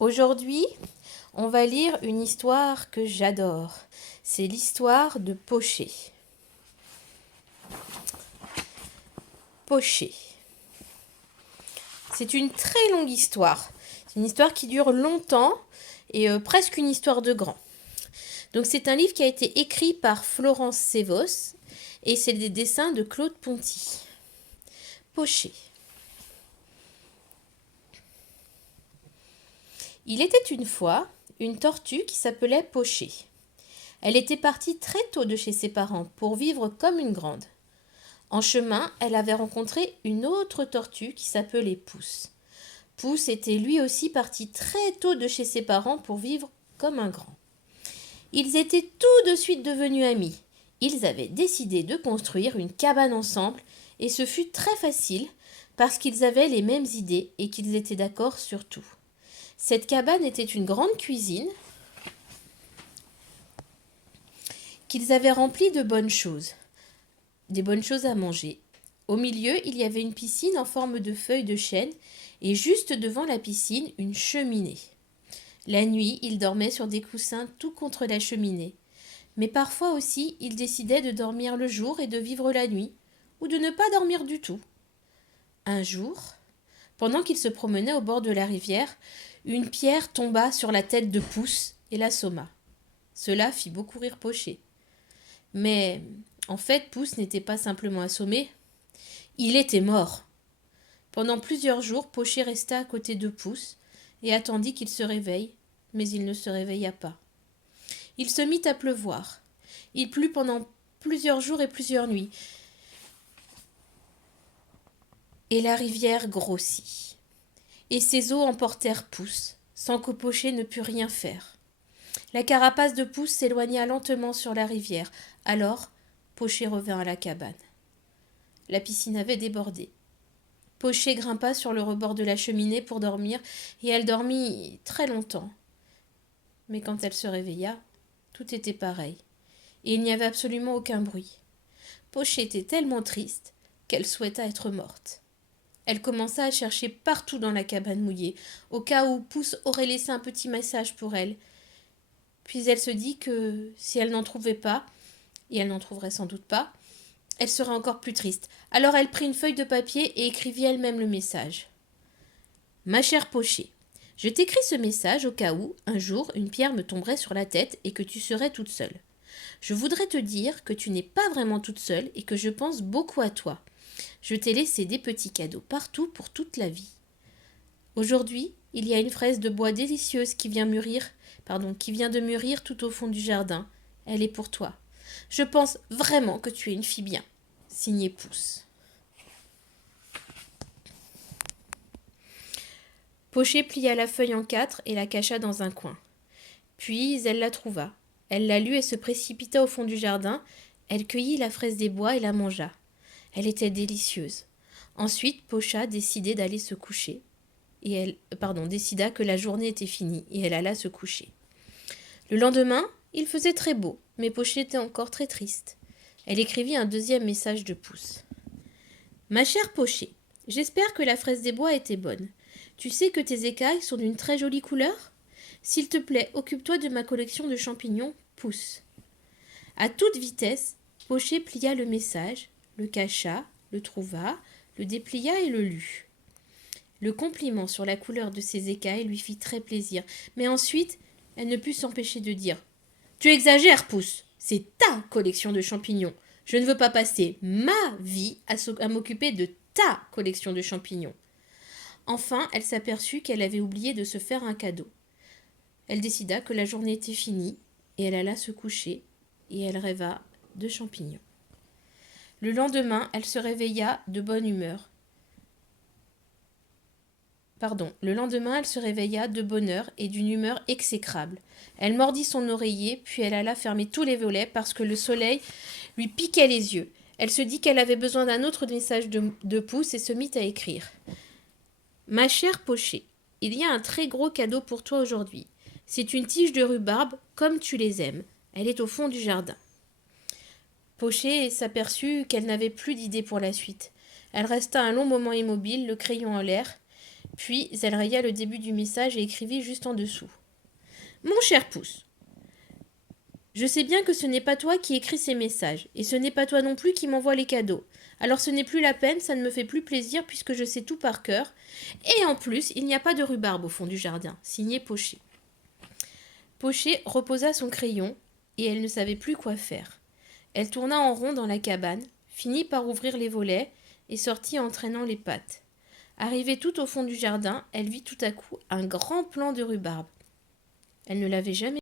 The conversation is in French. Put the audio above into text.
Aujourd'hui, on va lire une histoire que j'adore. C'est l'histoire de Poché. Poché. C'est une très longue histoire. C'est une histoire qui dure longtemps et presque une histoire de grand. Donc c'est un livre qui a été écrit par Florence Sévos et c'est des dessins de Claude Ponty. Poché. Il était une fois une tortue qui s'appelait Poché. Elle était partie très tôt de chez ses parents pour vivre comme une grande. En chemin, elle avait rencontré une autre tortue qui s'appelait Pouce. Pouce était lui aussi parti très tôt de chez ses parents pour vivre comme un grand. Ils étaient tout de suite devenus amis. Ils avaient décidé de construire une cabane ensemble et ce fut très facile parce qu'ils avaient les mêmes idées et qu'ils étaient d'accord sur tout. Cette cabane était une grande cuisine qu'ils avaient remplie de bonnes choses, des bonnes choses à manger. Au milieu, il y avait une piscine en forme de feuilles de chêne et juste devant la piscine, une cheminée. La nuit, ils dormaient sur des coussins tout contre la cheminée. Mais parfois aussi, ils décidaient de dormir le jour et de vivre la nuit, ou de ne pas dormir du tout. Un jour, pendant qu'ils se promenaient au bord de la rivière, une pierre tomba sur la tête de Pouce et l'assomma. Cela fit beaucoup rire Poché. Mais, en fait, Pouce n'était pas simplement assommé, il était mort. Pendant plusieurs jours, Poché resta à côté de Pouce et attendit qu'il se réveille, mais il ne se réveilla pas. Il se mit à pleuvoir. Il plut pendant plusieurs jours et plusieurs nuits. Et la rivière grossit. Et ses eaux emportèrent Pouce, sans que Poché ne pût rien faire. La carapace de Pouce s'éloigna lentement sur la rivière. Alors, Poché revint à la cabane. La piscine avait débordé. Poché grimpa sur le rebord de la cheminée pour dormir, et elle dormit très longtemps. Mais quand elle se réveilla, tout était pareil, et il n'y avait absolument aucun bruit. Poché était tellement triste qu'elle souhaita être morte. Elle commença à chercher partout dans la cabane mouillée, au cas où Pouce aurait laissé un petit message pour elle. Puis elle se dit que si elle n'en trouvait pas, et elle n'en trouverait sans doute pas, elle serait encore plus triste. Alors elle prit une feuille de papier et écrivit elle-même le message. Ma chère Poché, je t'écris ce message au cas où, un jour, une pierre me tomberait sur la tête et que tu serais toute seule. Je voudrais te dire que tu n'es pas vraiment toute seule et que je pense beaucoup à toi. Je t'ai laissé des petits cadeaux partout pour toute la vie. Aujourd'hui, il y a une fraise de bois délicieuse qui vient de mûrir tout au fond du jardin. Elle est pour toi. Je pense vraiment que tu es une fille bien. Signé Pouce. Poché plia la feuille en quatre et la cacha dans un coin. Puis elle la trouva. Elle la lut et se précipita au fond du jardin. Elle cueillit la fraise des bois et la mangea. Elle était délicieuse. Ensuite, Pocha décida d'aller se coucher. Décida que la journée était finie et elle alla se coucher. Le lendemain, il faisait très beau, mais Poché était encore très triste. Elle écrivit un deuxième message de Pouce. Ma chère Poché, j'espère que la fraise des bois était bonne. Tu sais que tes écailles sont d'une très jolie couleur ? S'il te plaît, occupe-toi de ma collection de champignons, Pouce. À toute vitesse, Poché plia le message, le cacha, le trouva, le déplia et le lut. Le compliment sur la couleur de ses écailles lui fit très plaisir, mais ensuite, elle ne put s'empêcher de dire « Tu exagères, Pouce, c'est ta collection de champignons. Je ne veux pas passer ma vie à m'occuper de ta collection de champignons. » Enfin, elle s'aperçut qu'elle avait oublié de se faire un cadeau. Elle décida que la journée était finie, et elle alla se coucher, et elle rêva de champignons. Le lendemain, elle se réveilla de bonne humeur. Le lendemain, elle se réveilla de bonne heure et d'une humeur exécrable. Elle mordit son oreiller, puis elle alla fermer tous les volets parce que le soleil lui piquait les yeux. Elle se dit qu'elle avait besoin d'un autre message de Pouce et se mit à écrire. Ma chère Poché, il y a un très gros cadeau pour toi aujourd'hui. C'est une tige de rhubarbe comme tu les aimes. Elle est au fond du jardin. Poché s'aperçut qu'elle n'avait plus d'idée pour la suite. Elle resta un long moment immobile, le crayon en l'air, Puis elle raya le début du message et écrivit juste en dessous. Mon cher Pouce, je sais bien que ce n'est pas toi qui écris ces messages, et ce n'est pas toi non plus qui m'envoie les cadeaux. Alors ce n'est plus la peine, ça ne me fait plus plaisir puisque je sais tout par cœur. Et en plus, il n'y a pas de rhubarbe au fond du jardin. Signé Pochet. Pochet reposa son crayon, et elle ne savait plus quoi faire. Elle tourna en rond dans la cabane, finit par ouvrir les volets, et sortit en traînant les pattes. Arrivée tout au fond du jardin, elle vit tout à coup un grand plant de rhubarbe. Elle ne l'avait jamais